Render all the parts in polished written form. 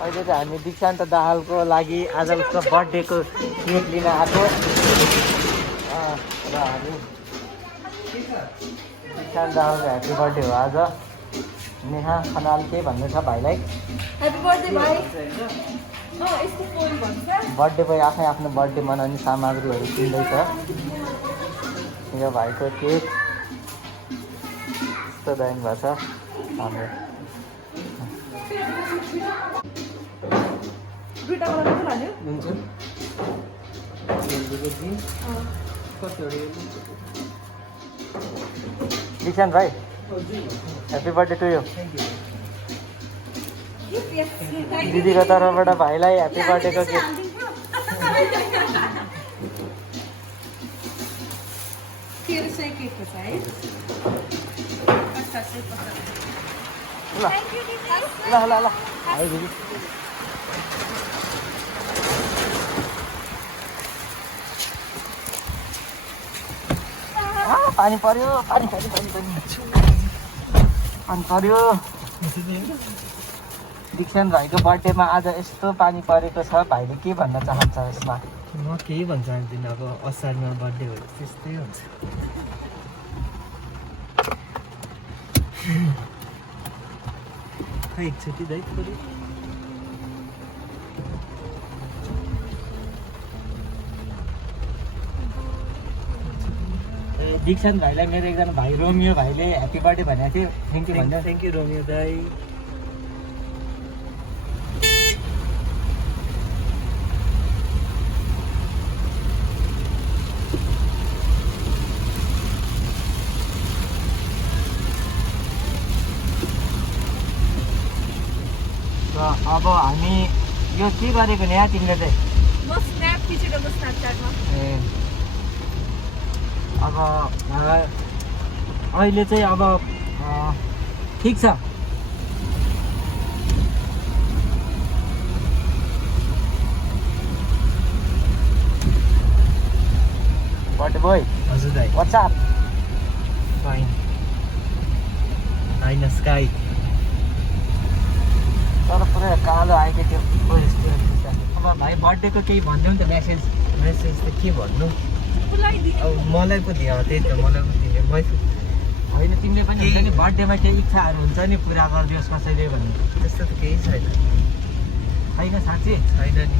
अहिले चाहिँ हामी दीक्षान्त दाहालको लागि आज उसको बर्थडेको केक लिन आएको र हामी दीक्षान्त दाहालको ह्याप्पी बर्थडे हो आज। नेहा खनाल के भन्नु छ भाइलाई? ह्याप्पी बर्थडे भाइ। यसको फोन भन्छ बर्थडे बोय आफै आफ्नो बर्थडे मनाउने सामग्रीहरू किन्दैछ। यो भाइको केक यस्तो दामी भएको छ हाम्रो। दुईटा कलर मात्रै लान्यो हुन्छ दीक्षान्त भाइ ह्याप्पी बर्थडे टु यू। दिदीको तर्फबाट भाइलाई ह्याप्पी बर्थडेको केक। ल ल ल है दिदी। पानी पर्यो पानी पानी पानी पानी पानी पर्यो। दीक्षान्त भाइको बर्थडेमा आज यस्तो पानी परेको छ। भाइले के भन्न चाहन्छ यसमा? म केही भन्न चाहदिनँ। अब असारमा बर्थडे हो त्यस्तै हुन्छ। खै एकचोटि दाइ पऱ्यो। दीक्षान्त भाइलाई मेरो एकजना भाइ रोमियो भाइले ह्याप्पी बर्थडे भनेको थियो। थ्याङ्क यू भन्दा। थ्याङ्क यू रोमियो दाई। अब हामी यो के गरेको नि तिमीले चाहिँ? म स्न्याप खिचेको स्न्यापच्याटमा। ए अब अहिले चाहिँ अब ठिक छ। बर्थडे बोय हजुर दाइ। व्हाट्सएप फाइन होइन स्काई। तर पुरा कालो आएको त्यो अब भाइ बर्थडेको केही भनिदिउँ नि त मेसेज। मेसेज त के भन्नु अब मलाई पो दियो। त्यही त मलाई पो दिने मै होइन तिमीले पनि हुन्छ नि बर्थडेमा केही इच्छाहरू हुन्छ नि पुरा गरिदियोस् कसैले भन्ने। त्यस्तो त केही छैन। छैन साँच्ची? छैन नि।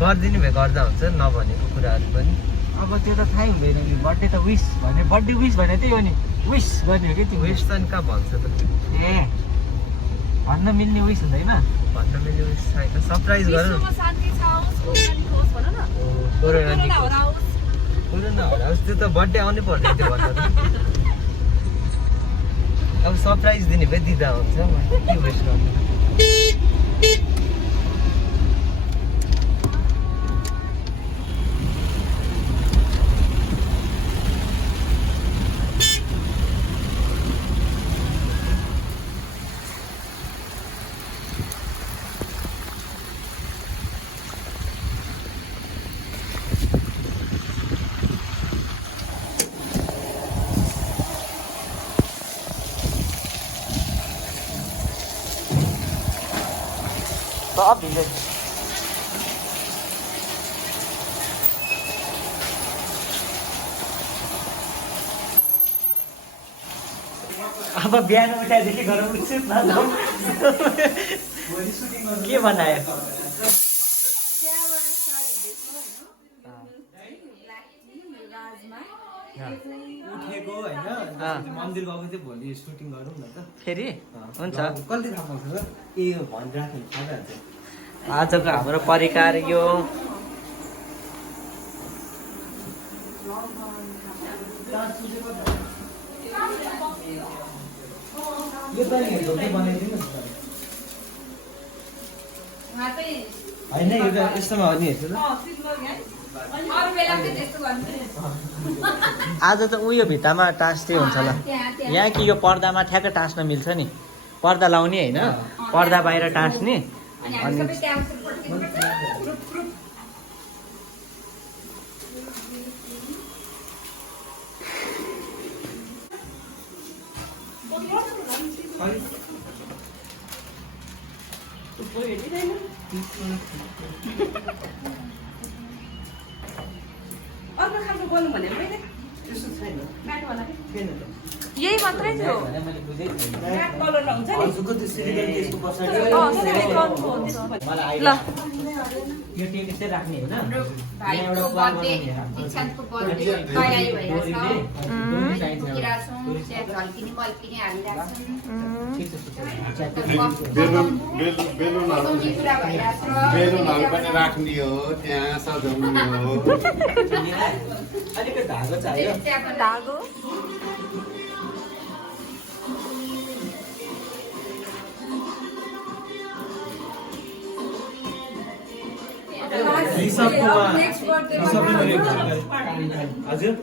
गरिदिनु भए गर्दा हुन्छ नभनेको कुराहरू पनि। अब त्यो त थाहै हुँदैन नि। बर्थडे त विस भने बर्थडे विस भने त्यही हो नि। विस गर्ने हो कि तिमी? वेस्ट त कहाँ भन्छ त? ए भन्न मिल्ने विस हुँदैन? भन्न मिल्ने वेस्ट छैन। सरप्राइज गरौँ। कोरोना हराओस्। त्यो त बर्थडे आउनै पर्ने थियो भन्दा त। अब सरप्राइज दिने भए दिँदा हुन्छ। के वेस्ट गर्नु। सब भिजो। अब बिहान उठाएदेखि गरौँ सुत नजाउँ। के बनायो? उठेको होइन मन्दिर गएको थियो। भोलि सुटिङ गरौँ न त फेरि हुन्छ। कसले थाहा पाउँछ त? ए भनिराख्नु थाहा भइहाल्छ। आजको हाम्रो परिकार यो बनाइदिनु होइन यो त यस्तोमा हो नि हेर्छु ल। आज त उयो भित्तामा टाँस्दै हुन्छ ल। यहाँ कि यो पर्दामा ठ्याक्क टाँस्न मिल्छ नि। पर्दा लाउने होइन पर्दा बाहिर टाँस्ने। अनि अर्को खालको बोल्नु भने मैले त्यस्तो छैन म्याटवाला छैन यही मात्रै थियो मैले बुझेँ छैन। म्याट कलरमा हुन्छ नि हजुरको त्यो सिलिकन त्यसको पछाडि सिलिकनको हुन्छ मलाई ल यो टेप चाहिँ राख्ने होइन भाइको बर्थडे दीक्षान्तको बर्थडे तयारी भइरहेछ दोरी चाहिन्छ पुगिरहेछौँ त्यहाँ झल्किने मल्किने हालिरहेछौँ ठिक छ बेलुनहरू कुरा भइरहेछ बेलुनहरू पनि राख्ने हो त्यहाँ सजाउने हो अलिकति धागो चाहियो धागो हजुर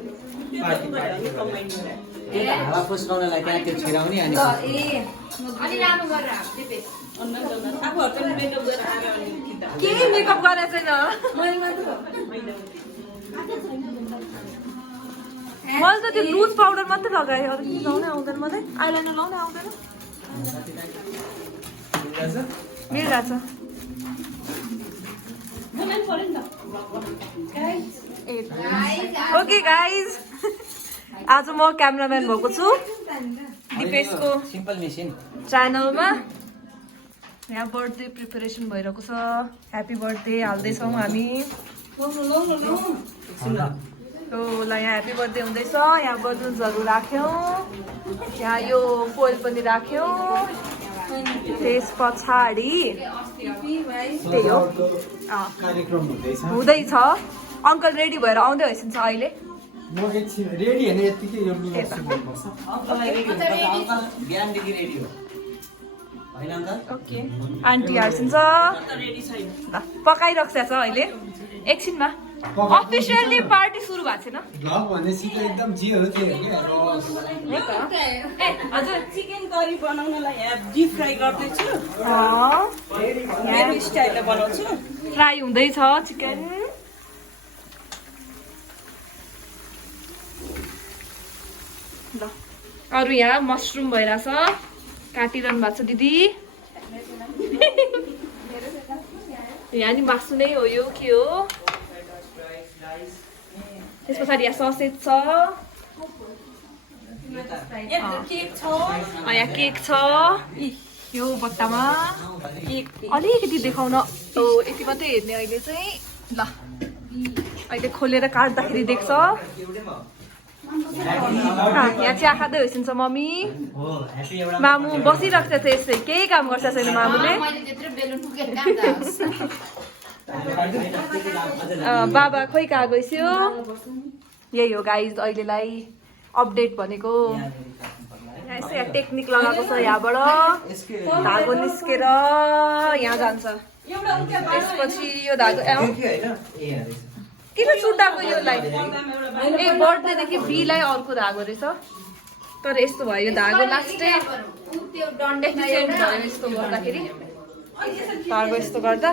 त्यो हावा फुस्काउनलाई त्यहाँ त्यो छिराउने अनि अलि राम्रो गरेर हाल्छु पेस केही मेकअप गरेको छैन मैले त त्यो लुज पाउडर मात्रै लगाएँ अरू केही लाउनै आउँदैन मलाई आइलाइनर लाउनै आउँदैन मिलिरहेछ ओके गाइज आज म क्यामेराम्यान भएको छु दिपेशको सिम्पल मेसिन च्यानलमा यहाँ बर्थडे प्रिपेरेसन भइरहेको छ ह्याप्पी बर्थडे हाल्दैछौँ हामी ल यहाँ ह्याप्पी बर्थडे हुँदैछ यहाँ बलुन्सहरू राख्यौँ यहाँ यो फोइल पनि राख्यौँ त्यस पछाडि त्यही हो कार्यक्रम हुँदैछ अङ्कल रेडी भएर आउँदै होइसिन्छ अहिले म एकछिन रेडी होइन यतिकै यो लुगा सुन्नुपर्छ बिहानदेखि रेडी हो होइन अङ्कल ओके आन्टी हाल्छिन्छ ल पकाइरहेको छ अहिले एकछिनमा अफिसियल्ली पार्टी सुरु भएको छैन भ्लग भनेपछि त एकदम जियोहरू थियो कि हो त ए हजुर चिकन करी बनाउनलाई डिप फ्राई गर्दैछु मेरो स्टाइलले बनाउँछु फ्राई हुँदैछ चिकन ल अरू यहाँ मसरुम भइरहेछ काटिरहनु भएको छ दिदी यहाँ नि मासु नै हो यो के हो त्यस पछाडि यहाँ ससेज छ केक छ यहाँ केक छ यो बट्टामा अलिकति देखाउन यति मात्रै हेर्ने अहिले चाहिँ ल अहिले खोलेर काट्दाखेरि देख्छ यहाँ चिया खाँदै होइसिन्छ मम्मी मामु बसिरहेको छ यसै केही काम गर्छ छैन मामुले मैले त्यत्रो बेलुन फुकेर काम त बाबा खोइ कहाँ गइस्यो यही हो गाइज अहिलेलाई अपडेट भनेको यहाँ यसो यहाँ टेक्निक लगाएको छ यहाँबाट धागो निस्केर यहाँ जान्छ त्यसपछि यो धागो किन छुट्टाएको यो लाइन ए बर्थडेदेखि बीलाई अर्को धागो रहेछ तर यस्तो भयो यो धागो लास्टै त्यो डन्डे एफिसियन्ट भयो यस्तो गर्दाखेरि धागो यस्तो गर्दा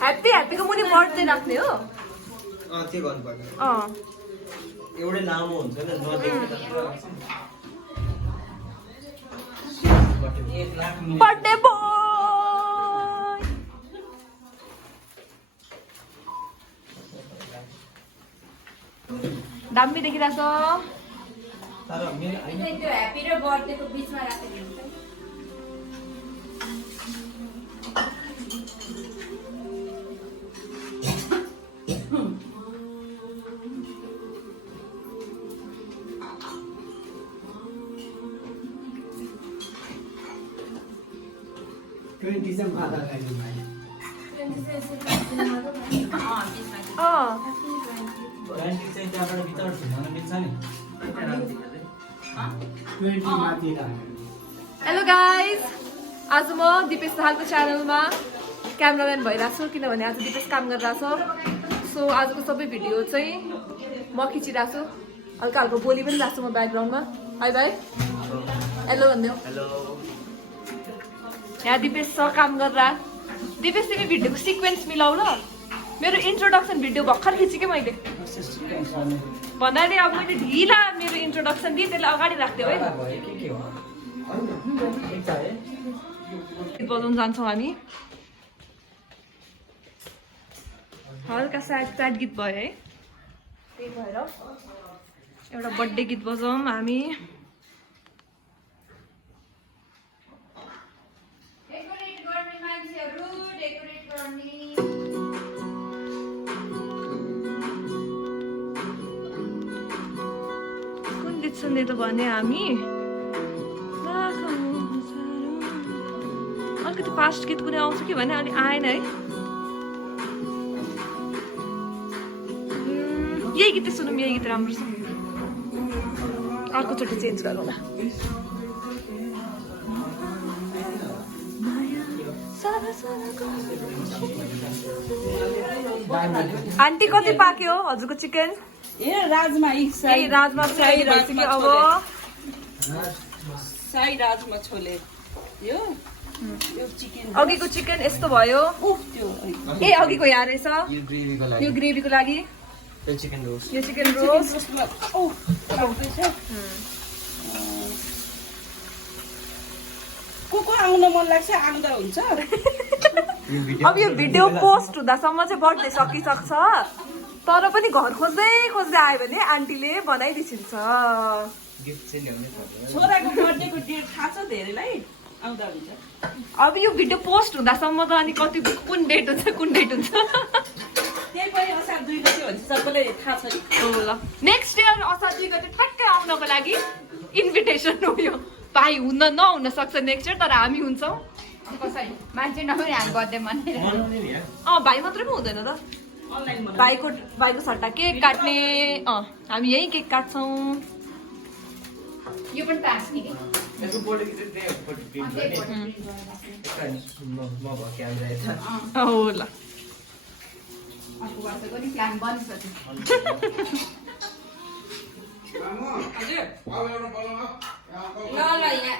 ह्याप्पी ह्याप्पीको मुनि बर्थडे राख्ने हो त्यो गर्नु पर्ने अँ एउटै लामो हुन्छ नि बर्थडे बोय दामी देखिरहेछ तर मेरो त्यो ह्याप्पी र बर्थडेको बिचमा राखेको हुन्छ त्यहाँबाट भित्र झुम्न मिल्छ नि हेलो गाइज आज म दिपेश दाहालको च्यानलमा क्यामराम्यान भइरहेको छु किनभने आज दिपेश काम गरिरहेको छ सो आजको सबै भिडियो चाहिँ म खिचिरहेको छु हल्का हल्का बोली पनि राख्छु म ब्याकग्राउन्डमा हाई भाइ हेलो भनिदेऊ यहाँ दिपेश छ काम गरेर दिपेश तिमी भिडियोको सिक्वेन्स मिलाउ ल मेरो इन्ट्रोडक्सन भिडियो भर्खर खिचेँ मैले भन्नाले अब मैले ढिला मेरो इन्ट्रोडक्सन दिएँ त्यसलाई अगाडि राखिदियो है बजाउन जान्छौँ हामी। हल्का स्याड गीत भयो है, त्यही भएर एउटा बर्थडे गीत बजाउँ हामी। डेकोरेट गर्ने मान्छेहरू डेकोरेट गर्ने। कुन गीत सुन्ने त भने हामी अलिकति फास्ट गीत कुनै आउँछ कि भने अलिक आएन है। यही गीत सुनौँ, यही गीत राम्रो छ। अर्कोचोटि चेन्ज गरौँ न। आन्टी कति पाक्यो हजुरको चिकन? राजमा यही राजमा फ्राई भइसक्यो। अब साई राजमा छोले यो चिकन अघिको चिकन यस्तो भयो। त्यो ए अघिको यहाँ रहेछ यो ग्रेभीको लागि यो ग्रेभीको लागि। यो चिकन रोस्ट यो चिकन रोस्ट को आउन मन लाग्छ आउँदा हुन्छ। अब यो भिडियो पोस्ट हुँदासम्म चाहिँ बर्थडे सकिसक्छ, तर पनि घर खोज्दै खोज्दै आयो भने आन्टीले बनाइदिन्छ। गिफ्ट चाहिँ ल्याउनै पर्दैन। छोराको बर्थडेको डेट थाहा छ धेरैलाई, आउँदा हुन्छ। अब यो भिडियो पोस्ट हुँदासम्म त अनि कति कुन डेट हुन्छ कुन डेट हुन्छ। त्यही पनि असार 2 गते भन्छ सबैलाई थाहा छ नि। ल नेक्स्ट इयर असार 2 गते ठ्याक्कै आउनको लागि इन्भिटेसन हो यो। भाइ हुन नहुन सक्छ नेक्स्ट इयर, तर हामी हुन्छौँ। कसरी मान्छे नभए हामी बर्थडे मनाइरहेको। भाइ मात्रै पो हुँदैन त, भाइको सट्टा केक काट्ने। हामी यही केक काट्छौँ। यो पनि टाँस्ने कि यसको फोटो खिच्दै फोटो प्रिन्ट गर्ने म भके आउँदा यता हो ल अर्को वर्षको नि प्लान बनिसक्यो। ल ल यहाँ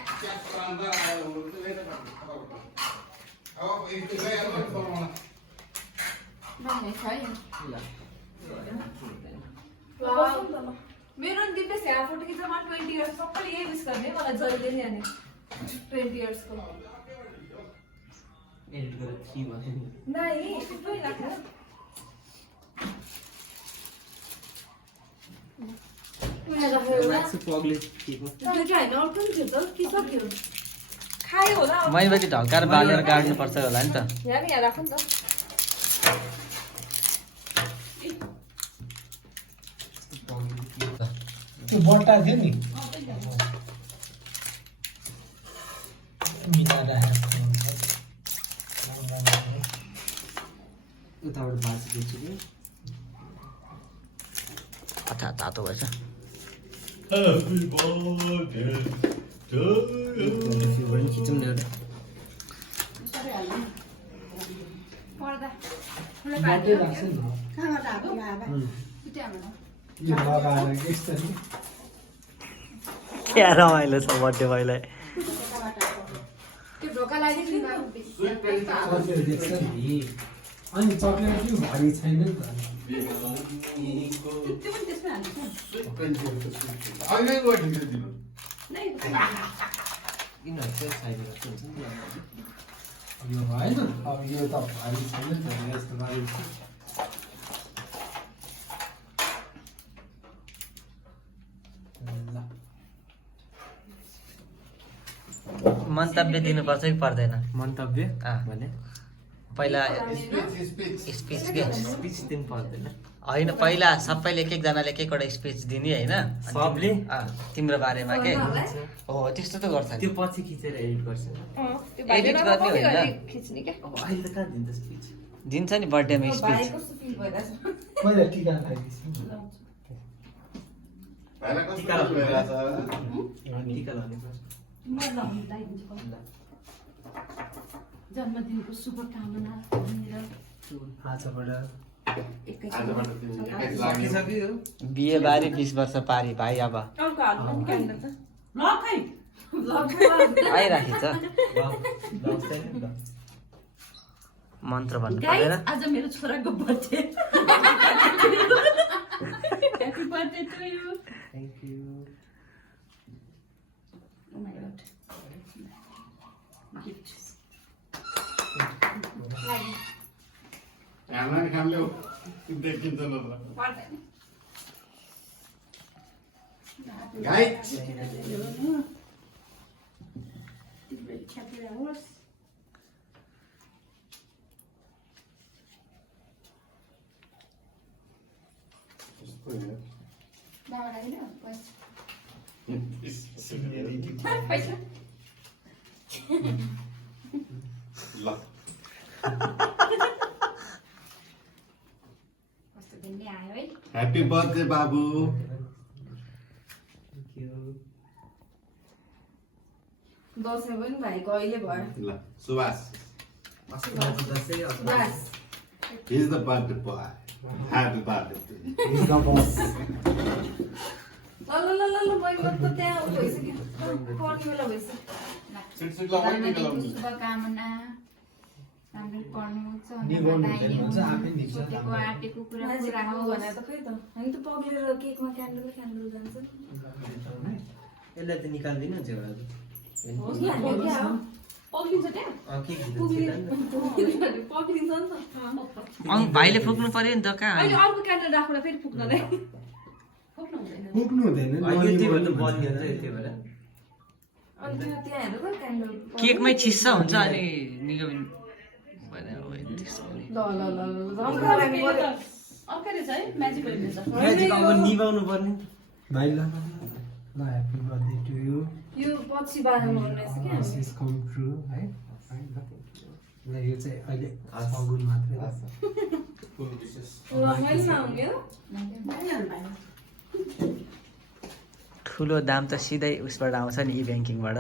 मेरो नि दिपेश यहाँ फोटो खिच्नमा 20 इयर्स सबैले यही विस गर्ने मलाई जहिले नि अनि 20 इयर्सको एडिट गरेर 3 भन्यो नि नाइ थुप्रै लाग्छ। लाग्छ पगले केको खायो होला मैबती ढल्काएर बालेर गाड्नुपर्छ होला नि त। यहाँ राख नि त। त्यो बट्टा थियो नि उताबाट भाजी दिन्छु कि तातो भएछ। खिचौँ न एउटा पर्दा क्या रमाइलो छ बर्थडे भाइलाई। त्यो ढोका लगाइदिनु अनि चक्लेट चाहिँ भारी छैन नि त। यिनीहरू चाहिँ साइड राख्छ हुन्छ नि यो होइन अब यो त भारी छैन नि त यस्तो भारी छ। ल मन्तव्य दिनुपर्छ कि पर्दैन? मन्तव्य अँ। भने पहिला स्पिच स्पिच के स्पिच दिनु पर्दैन होइन, पहिला सबैले एक एकजनाले एक एकवटा स्पिच दिने होइन। अनि सबले? तिम्रो बारेमा के हो त्यस्तो त गर्छ नि। त्यो पछि खिचेर एडिट गर्छ एडिट गर्ने होइन, खिच्ने क्या अब अहिले त कहाँ दिन्छ स्पिच दिन्छ नि बर्थडेमा स्पिच। पहिला टिका लगाइदिन्छु। भाइलाई कस्तो टिका लगाउनु भइरहेछ? टिका लगाउनु पर्छ जन्मदिनको शुभकामना आजबाट आजबाट तिमी एक्काइस लाग्यो। सकिसक्यो बिहे बारी 20 वर्ष पारी भाइ अब अर्को हात पनि काट्नु त ल खै आइराखेछ। मन्त्र भन्नु पर्दैन। आज मेरो छोराको birthday happy birthday to you. Thank you oh my God gift खामले देखिन्छ ल पर्दैन गाइड बाबालाई होइन पैसा ल कस्तो दिन नि आयो है ह्यापी बर्थडे बाबु दसैँ पनि भाइको अहिले भयो ल Subhash Subhash he is the birthday boy happy birthday to you He's the boss. ल ल ल ल ल मैले त त्यहाँ उ भइसक्यो पढ्ने बेला भइसक्यो सिट लगाउनु नि जन्मदिनको शुभकामना राम्ररी पढ्नुहोस् सोचेको आँटेको कुरा पुरा भने होस् त खै त हामी त पग्लेर केकमा क्यान्डल जान्छ यसलाई त निकाल्दिन चाहिँ होस् न हामी क्या हो पग्लिन्छ त्यहाँ पक्रिन्छ नि त भाइले फुक्नु पर्यो नि त कहाँ अहिले अर्को क्यान्डल राख्नुलाई फेरि फुक्नलाई फुक्नु हुँदैन पुग्नु हुँदैन अनि त्यहाँ हेर्नु त क्यान्डल केकमै छिस्सा हुन्छ अनि निको ल ल ल झम्का लाग्नु पर्यो अर्कै रहेछ है म्याजिक गरिन्छ निभाउनु पर्ने भाइ ल ह्याप्पी बर्थडे टु यु यो पछि बाह्रमा हुनेछ क्या विशेष कम ट्रु है ल यो चाहिँ अहिले सगुन मात्रै मैले नआउने हो ठुलो दाम त सिधै उसबाट आउँछ नि इ ब्याङ्किङबाट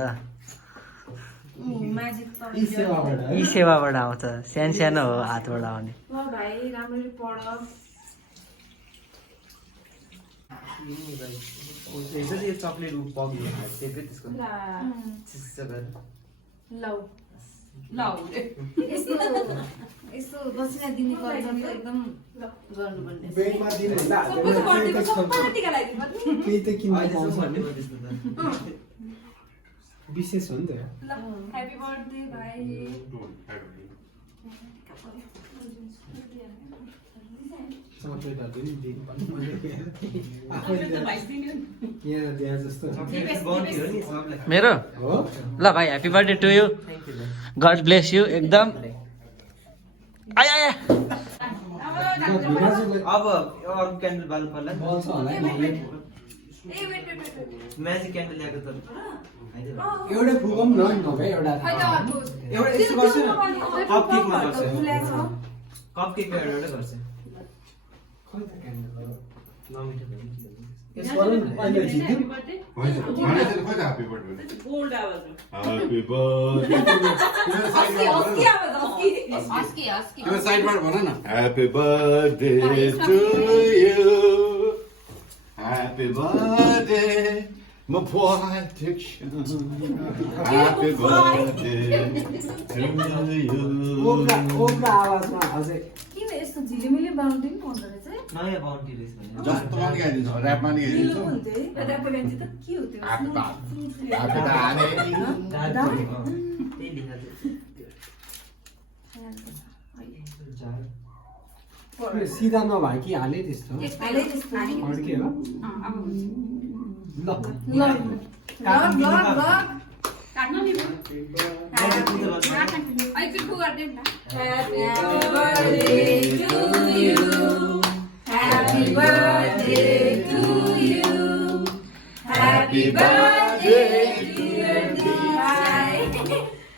म्याजिक त यी सेवाबाट है इ सेवाबाट आउँछ सानो सानो हो हातबाट आउने ल भाइ राम्ररी पढ यो चक्लेट पग्यो सेपै त्यसको चिस्स गरेर लौ ल यस्तो यस्तो दक्षिणा दिने कल्चर त एकदम गर्नुपर्ने बेडमा दिनु होला सबैको बर्थडेको सबैलाई टिका लगाइदिनु पर्ने केही त किन्न अहिले पाउँछ भन्ने भयो त्यस्तो त विशेष हो नि त ल ह्यापी बर्थडे भाइ चक्लेटहरू पनि दिनु पर्ने चक्लेट त भाइ दिनु यहाँ दिए जस्तो बाउन्टी हो नि सबलाई मेरो हो ल भाइ happy birthday to you God bless you एकदम आया आया भिराजुलाई अब अर्को क्यान्डल बाल्नु पर्ला नि बल्छ होला है मलाई म्याजिक क्यान्डल ल्याएको त एउटै फुकौँ न नभए एउटा एउटा यस्तो गर्छु न कप केकमा गर्छ कप केकमा एउटा गर्छ खोइ त क्यान्डल नमिठो भयो नि। यसो गरौँ न अहिले जित्यौँ ह्यापी बर्थडे होइन भनेपछि खोइ त ह्यापी बर्थडे बोल्ड आवाजमा ह्यापी बर्थडे हस्की हस्की त्यो साइडबाट भन न happy birthday to you happy birthday म boy Dixon happy birthday to you ओब्रा आवाजमा अझै किन यस्तो झिलिमिली बनाउँदै पनि हुँदो रहेछ है नयाँ बाउन्टी रहेछ भने जस्तो पनि गाइदिन्छ ऱ्यापमा नि गाइदिन्छ के हुन्थ्यो है ऱ्यापरलेन्ची त के हो त्यो ह्यापी ह्यापी त हाने त्यही लेखा यो सिधा नभए कि हाले त्यस्तो हालै त्यस्तो अड्के हो ल ल काट्नु नि अहिले पिठो गरिदिउँ न Happy birthday to you. Happy birthday to you. Happy birthday dear Dai.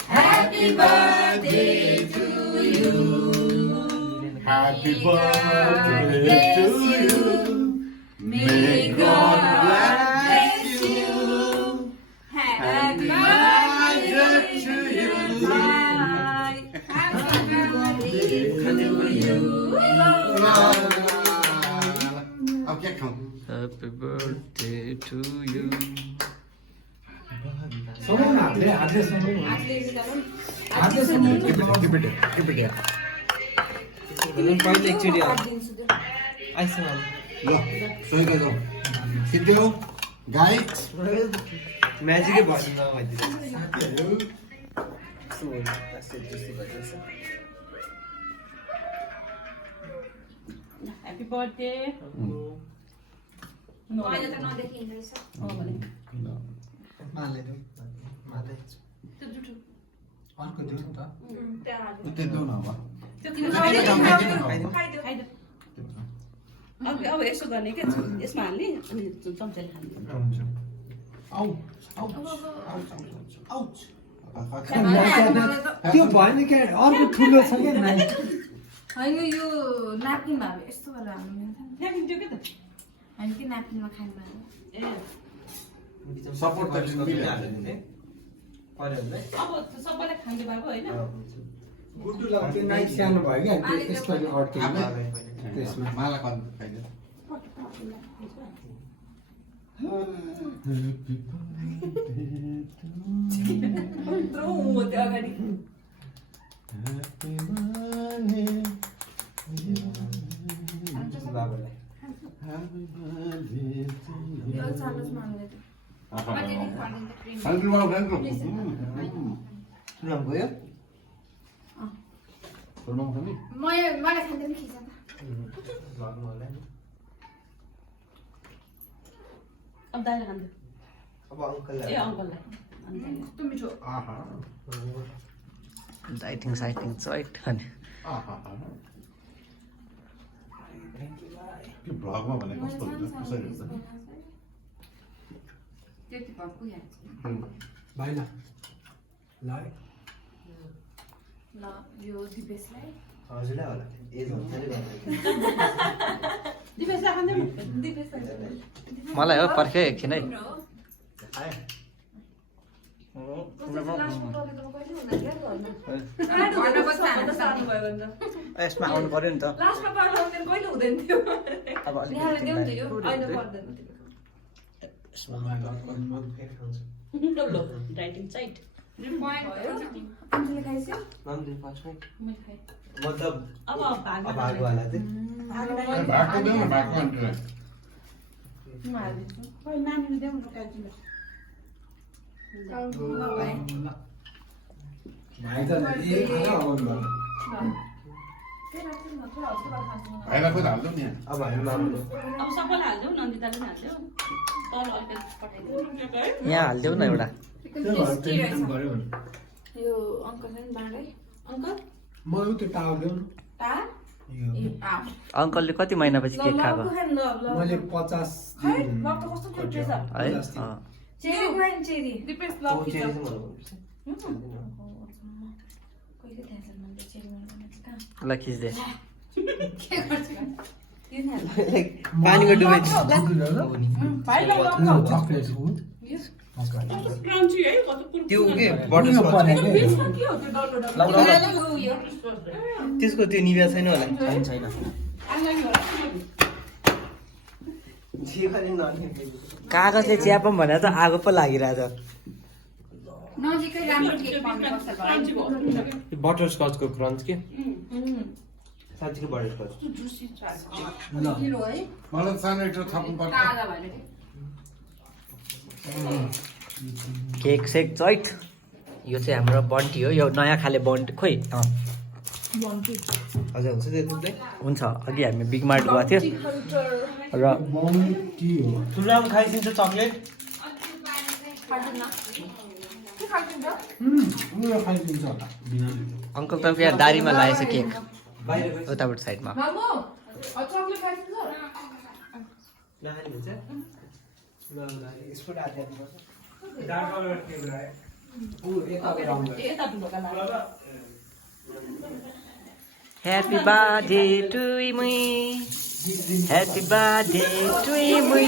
Happy birthday to you. Happy birthday to you. May God bless you. Happy birthday to you. Happy birthday to you. Okay, come. Happy birthday to you. समाउन हातले समाउन हातले समाउन Keep it here. पहिलो एकचोटि आइसक्यो ल सोइका जाऊ सिद्धो guide म्याजिकै भर्नु नभइदिनु जस्तो भइरहेछ ह्याप्पी बर्थडे अहिले त नदेखिँदो रहेछ त्यो जुठो अर्को दियो नि त त्यो देऊ न अब खाइदियो अब यसो गर्ने क्या यसमा हाल्ने अनि चम्चाले खाने आउ आउ आउच त्यो भएन क्या अर्को ठुलो छ क्या नानी होइन यो नाप्किन भए यस्तो गरेर हाल्नु मिल्छ फ्याँकिन्थ्यो क्या त होइन कि नाप्किनमा खानु भएन ए सपोर्ट त मिलिहाल्यो नि अब सबैलाई खाने भएको होइन गुड्डुलाई त्यो नाइट सानो भयो क्या त्यो यसपालि अड्केको त्यसमा माला गर्नु खाइदियो त्यो अगाडि यो चामचमा हाल्ने गयो मलाई खाँदैन खिचा त अब दाइले खान्छ अब अङ्कल ए अङ्कललाई कस्तो मिठो साइटिङ चैट अनि त्यो भ्लगमा भने कस्तो हुन्छ कसरी हुन्छ त्यति भयो पुगिहाल्छ भएन ल ल यो दिपेशलाई हजुरलाई होला एज हुन्छ नि दिपेशलाई खाँदैन मलाई हो पर्खे एकछिन है सार्नु भयो भने त यसमा आउनु पर्यो नि त लास्टमा पार्दा कहिले हुँदैन थियो अब अलिक यहाँ देऊ नि यो अहिले पर्दैन ल राइटिङ साइड अन्जली खाइसक्यो नन्दु फर्स्टमै मैले खाएँ मतलब अब भागवाला चाहिँ भागको देऊ न भागको अन्त नानीले देऊ न कान्छीलाई भाइ त ए खाना आउनु भयो भाइलाई खोइ हाल्दो नि यहाँ अब हामी माग्नु अब सबैलाई हालिदेऊ नन्दिताले पनि हालिदेऊ तल अलिकति पठाइदेऊ यहाँ हालिदेऊ न एउटा एकदम टेस्टी रहेछ भयो यो अङ्कललाई पनि बाँडै अङ्कल म त्यो टावर देऊ न ता यो अङ्कलले कति महिनापछि केक खाएको मैले 50 है चेरी खाइन चेरी दिपेश त्यो चाहिँ भन्नुपर्छ कहिले थाहा छ मैले चेरी बनाउनु ल खिच्दे लाइक पानीको डुबे चकलेट हो क्रन्ची है कस्तो कुरकुरे त्यो के बटरस्कच त्यसको त्यो निभ्या छैन होला छैन कागजले च्यापम भनेर त आगो पो लागिरहेछ नजिकै राम्रो केक पाउनुपर्छ क्रन्ची भयो बटरस्कचको क्रन्च के साँच्चीको बटरस्कच किलो है मलाई सानो एउटा थप्नु पर्छ ताजा भएर केक सेक चैट यो चाहिँ हाम्रो बन्टी हो यो नयाँ खाले बन्टी खोइ हजुर हुन्छ त्यो दुधलाई हुन्छ अघि हामी बिग मार्ट गएको थियो र बन्टी हो ठुलो खाइदिन्छ चक्लेट उयो खाइदिन्छ होला अङ्कल त यहाँ दारीमा लागेछ केक बाहिर उताबाट साइडमा चक्लेट खाइदिन्छ नखाने हुन्छ यसबाट हाल्नुपर्छ ऊ यताबाट आउँछ यता ढुङ्गा लाग्यो happy birthday to me happy birthday to me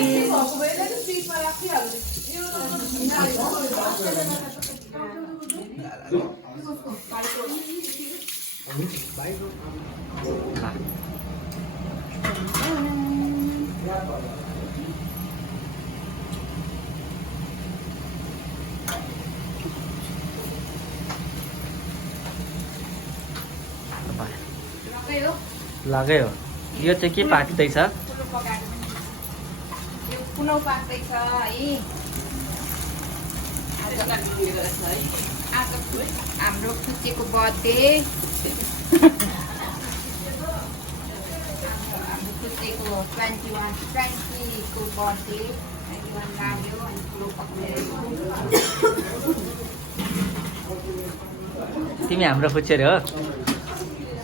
लाग्यो यो चाहिँ के पाक्दैछ पुनौ पाक्दैछ है आज हाम्रो खुसीको बर्थडे पुत्रेको 20 को बर्थडे 21 लाग्यो अनि ठुलो पक्रेको तिमी हाम्रो फुच्चे हो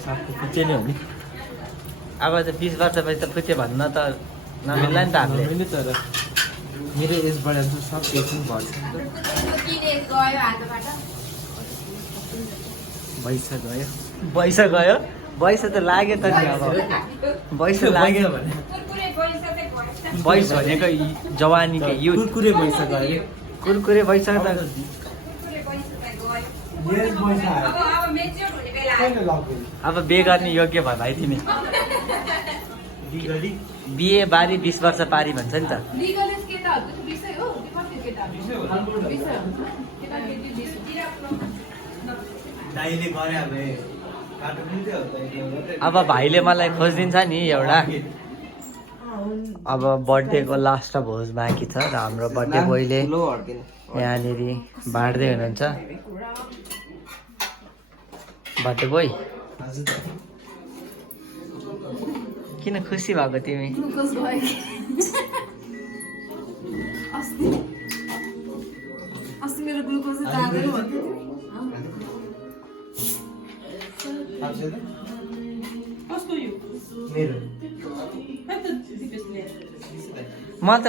सबको फुच्चे नै हो नि अब त 20 वर्षपछि त फुच्चे भन्न त नमिल्ला नि त हामीले तर मेरो एजबाट सब एकछिन भन्छ किने गयो हातबाट पैसा गयो पैसा त लाग्यो त नि अब पैसा लाग्यो भने कुरकुरे पैसा चाहिँ गयो बैस भनेको जवानीको युथ कुरकुरे पैसा गयो कुरकुरे पैसा त कुरकुरे पैसा चाहिँ गयो यस पैसा अब मेच्योर हुने बेला आयो कहिले लाग्यो अब बिहे गर्ने योग्य भयो भाइ तिमी बिहे बारी 20 वर्ष पारी भन्छ नि त लिगलेस केटाहरूको चाहिँ विषय हो कि कति केटाहरू विषय हुन्छ केटाकेटी विषय दाइले गरे भने काटो पनि थियो अब भाइले मलाई खोजिदिन्छ नि एउटा अब बर्थडेको लास्ट भोज बाँकी छ र हाम्रो बर्थडे बोयले यहाँनिर बाँड्दै हुनुहुन्छ बर्थडे बोय किन खुसी भएको तिमी ग्लुकोज भयो अस्ति मेरो ग्लुकोज जाँदैन भन्थ्यो कसको यो मेरो खै त दिपेशले म त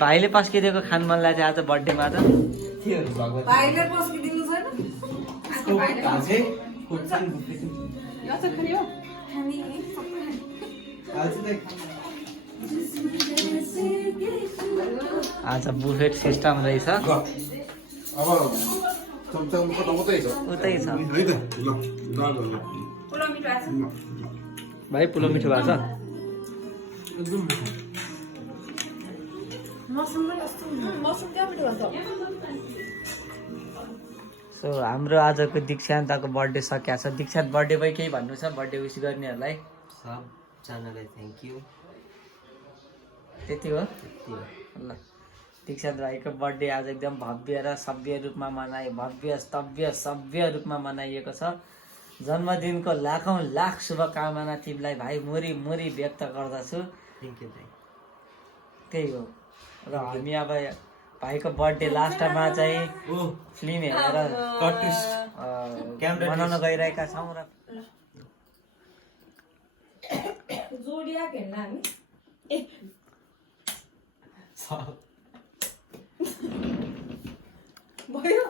भाइले पस्किदिएको खान मन लाग्छ आज बर्थडेमा त भाइले पस्किदिनु छैन यो चाहिँ खाने हो आज बुफेट सिस्टम रहेछ अब चम्चामा कता उतै छ उतै छ है त ल ल पुरो मिठो आछ भाइ पुलो मिठो भएको छ मौसम पनि कस्तो मौसम क्या मिठो भएको सो हाम्रो आजको दीक्षान्तको बर्थडे सकिएको छ दीक्षान्त बर्थडे भाइ केही भन्नु छ बर्थडे विस गर्नेहरूलाई सबजनालाई थ्याङ्क यू त्यति हो ल दीक्षान्त भाइको बर्थडे आज एकदम भव्य र सभ्य रूपमा भव्य स्तव्य सभ्य रूपमा मनाइएको छ जन्मदिनको लाखौँ लाख शुभकामना तिमीलाई भाइ मुरी व्यक्त गर्दछु थ्याङ्क यू दाइ त्यही हो र हामी अब भाइको बर्थडे लास्टमा चाहिँ फिल्म हेरेर मनाउन गइरहेका छौँ र जोडिया हेर्न हामी भयो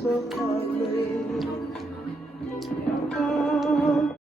So